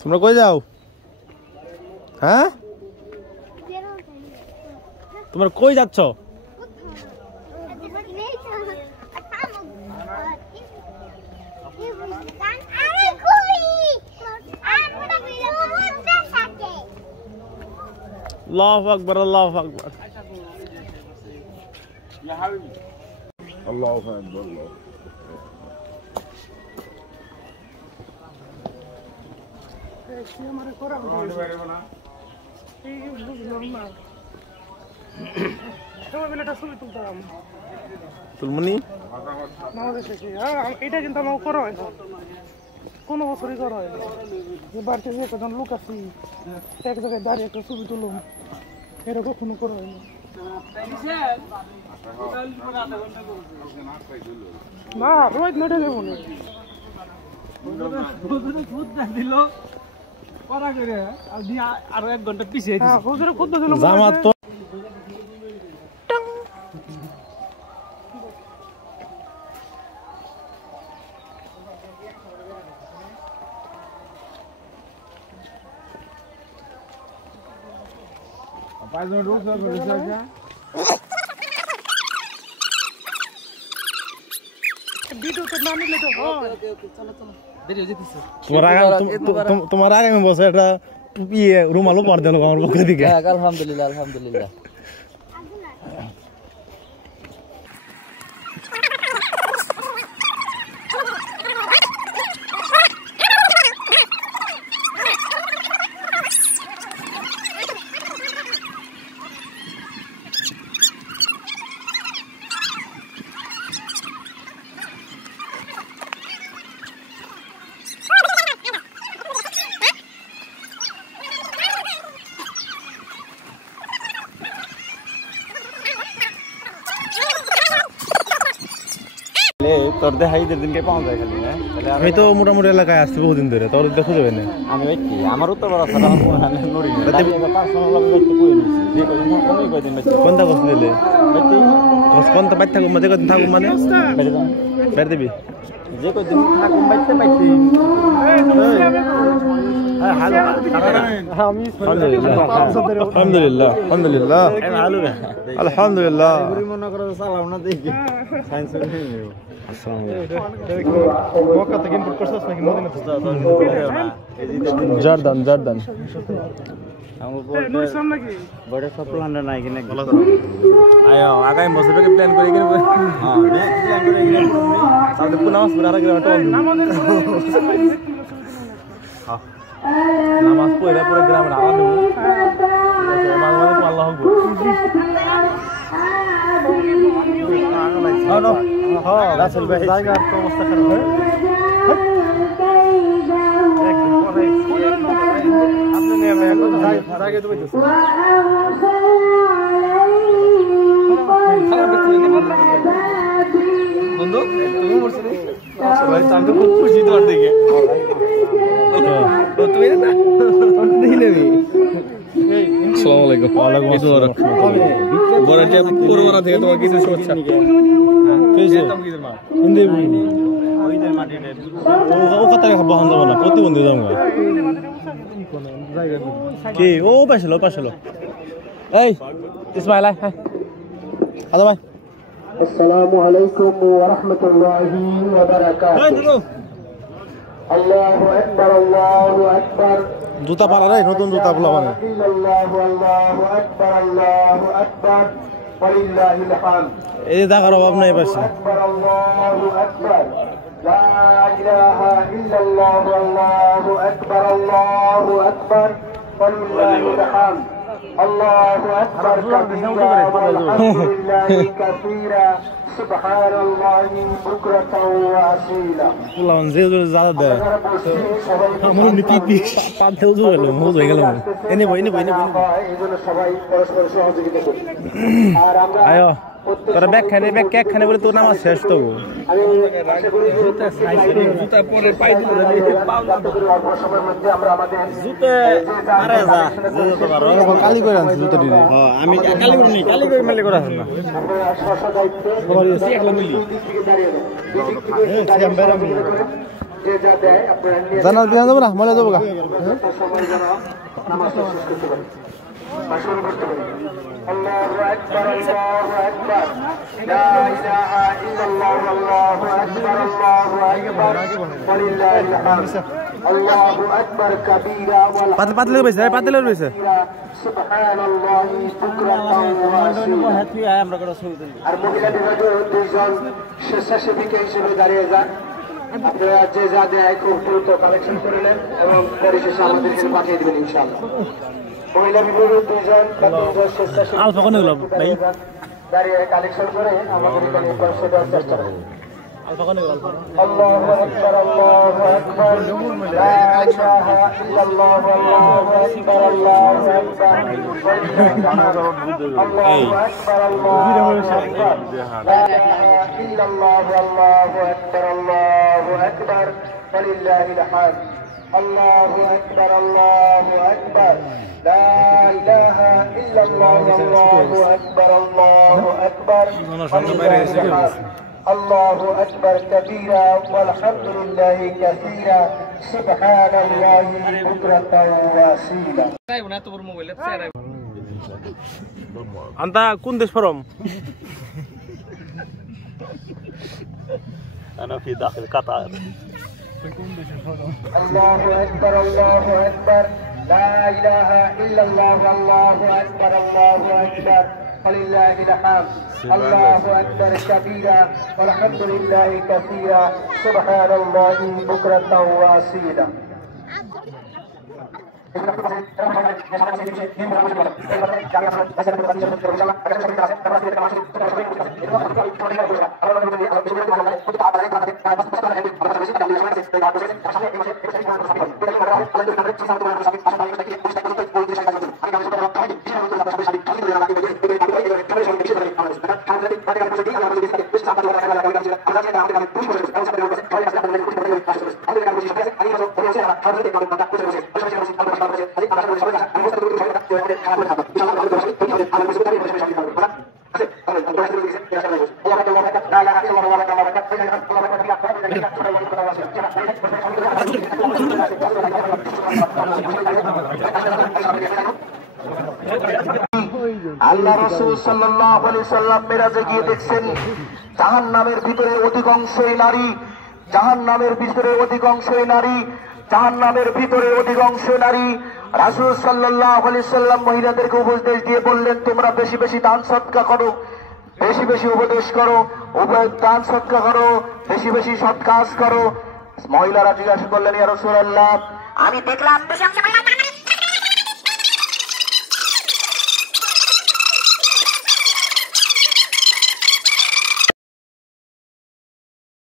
তোমরা কই যাও? হ্যাঁ, তোমরা কই যাচ্ছ? আল্লাহু আকবার, আল্লাহু আকবার, আল্লাহু আকবার। তুলমনি এটা কিন্তু আমার করা হয় না, কোনো বছরই করা হয় না। বাড়িতে যে কজন লোক আছি এক জায়গায় দাঁড়িয়ে একটা ছবি তুলুন, এটা কখনো করা হয় না। না রোজ নেটে দেবো না আরো 1 ঘন্টা পিছিয়ে হুজুরে কত দিল জামাত তো তোমার আগামী বছর একটা রুমালও পর দেন আমার পক্ষ থেকে। আলহামদুলিল্লাহ, আলহামদুলিল্লাহ। তোর দেখাই দিনকে পাওয়া যায় খালি না। আমি তো মোটামুটি এলাকায় আসছি বহুদিন ধরে, তোর দেখো যাবে না। আমি কি আমার উত্তর বড় কথা নড়ি কোনটা কষ্ট দিলে কোনটা বাইর থাকুক যে কদিন থাকুক মানে বের দিবি যে কদিন থাকুক বাইতে পাইছি। আলহামদুলিল্লাহ, আলহামদুলিল্লাহ, আলহামদুলিল্লাহ। মনে করো চালাও না দেখি সায়েন্স জারদান জারদান বড় সব প্ল্যান নাই কিনা আয়ো আগামী বছর থেকে প্ল্যান করে গেলে হ্যাঁ প্ল্যান করে গেলে তাহলে নামাজ পড়ে আরেক নামাজ পড়ে পুরো গ্রামের আওয়াজ দেবো আল্লাহ রাসেল ভাই জায়গার তো অবস্থা খারাপ। আপনি জায়গায় তো বলতেছেন বন্ধু তুমি বলছো ভাই আমি তো খুব খুশি তোমার দেখে তুমি না দেখি নেবি। আসসালামু আলাইকুম। ওয়ালাইকুম আসসালাম। বড় যে পুরোরা থেকে তোমার কিছু শুভেচ্ছা। হ্যাঁ কেসে হিন্দি ওইদের মাটিতে ও কথা বহন যাব না, প্রতিবন্ধী যাবো কি ও পাশলো পাশলো এই ইসমাইল আয় আদা ভাই। আসসালামু আলাইকুম ওয়া রাহমাতুল্লাহি ওয়া বারাকাতুহু। আল্লাহু আকবার, আল্লাহু আকবার। জুতা পালা রে, নতুন জুতা পোলা মানে আল্লাহু আল্লাহু আকবার, আল্লাহু আকবার ওয়ালিল্লাহিল হামদ। এই জায়গার অভাব নাই পাশে। আল্লাহু আকবার, লা ইলাহা ইল্লাল্লাহ, আল্লাহু আকবার, আল্লাহু আকবার ওয়ালিল্লাহিল হামদ। আল্লাহু আকবার কাবীরা ওয়ালহামদুলিল্লাহি কাসীরা সুবহানাল্লাহি বুকরাতাও ওয়া আসীলা। পোলান যে জাদা দে আমার নীতি পাতেও জো গেল মোজ হয়ে গেল এনে বই এনে বই এনে বই এইজন্য সবাই পরস্পর সহযোগিতা করি। আর আমরা আয়ো তোরা ব্যাগ খানে বলে তোর নামাজ শেষ তো আমি আশা করি জুতা পরে পাই দিল সময়ের মধ্যে আমরা আমাদের জুতে আরে যা জুতে পারো কালি করে আনছি জুতা দিনে হ্যাঁ আমি কালি করে নি কালি করে মেলে করে আছেন না আমরা স্ব দায়িত্বে সবার এসে একলা মিলি যে যা দেয় আপনারা নিয়ে জানা দিয়া যাব না মলে যাব গা সময় যেন নামাজ শেষ করতে পারি বা শুরু করতে পারি আল্লাহু আকবার আল্লাহু আকবার লা ইলাহা ইল্লাল্লাহ আল্লাহু আকবার ওয়ালিল্লাহিল হামদ আল্লাহু আকবার কাবীরা ওয়াল পাতলে রইছে সুবহানাল্লাহি বুকরাতাও ওয়া আসীলা আমরা করে শুরু করি আর মহিলাদের দুইজন স্বেচ্ছাসেবিকা হিসেবে দাঁড়িয়ে যান আপনারা যে যা দেয় খুব দ্রুত কালেকশন করে নেন এবং পরিশেষে আমাদেরকে পাঠিয়ে দেবেন ইনশাআল্লাহ মহিলা বিভাগের দুইজন বা তিনজন স্বেচ্ছাসেবী দাঁড়িয়ে কালেকশন করে আমাদের এখানে পৌঁছে দেওয়ার চেষ্টা করবেন আল্লাহু আকবার আল্লাহু আকবার লা ইলাহা ইল্লাল্লাহ আল্লাহু আকবার আল্লাহু আকবার আল্লাহু আকবার আল্লাহু আকবার লা ইলাহা ইল্লাল্লাহ আল্লাহু আকবার আল্লাহু আকবার ওয়ালিল্লাহিল হামদ আল্লাহু আকবার আল্লাহু আকবার লা ইলাহা ইল্লাল্লাহ আল্লাহু আকবার আল্লাহু আকবার ওয়ালিল্লাহিল হামদ الله أكبر كبيرا والحمد لله كثيرا سبحان الله بكرة وأصيلا আন্তা কোন দেশ ফরম انا في داخل قطر الله أكبر الله أكبر لا إله إلا الله الله أكبر الله أكبر ولله الحمد الله أكبر كبيرا والحمد لله كثيرا سبحان الله بكرة وأصيلا আল্লাহ রাসূল সাল্লাল্লাহু আলাইহি সাল্লাম মিরাজে গিয়ে দেখছেন জাহান্নামের ভিতরে অধিকাংশই নারী, জাহান্নামের ভিতরে অধিকাংশই নারী, জাহান্নামের ভিতরে অধিকাংশই নারী। রাসূল সাল্লাল্লাহু আলাইহি সাল্লাম মহিলাদেরকে উপদেশ দিয়ে বললেন, তোমরা বেশি বেশি দান সদকা করো, বেশি বেশি উপদেশ করো, দান সদকা করো, বেশি বেশি সৎ কাজ করো। মহিলারা জিজ্ঞাসা করলেন, ইয়া রাসূলুল্লাহ, আমি দেখলাম বেশি অংশ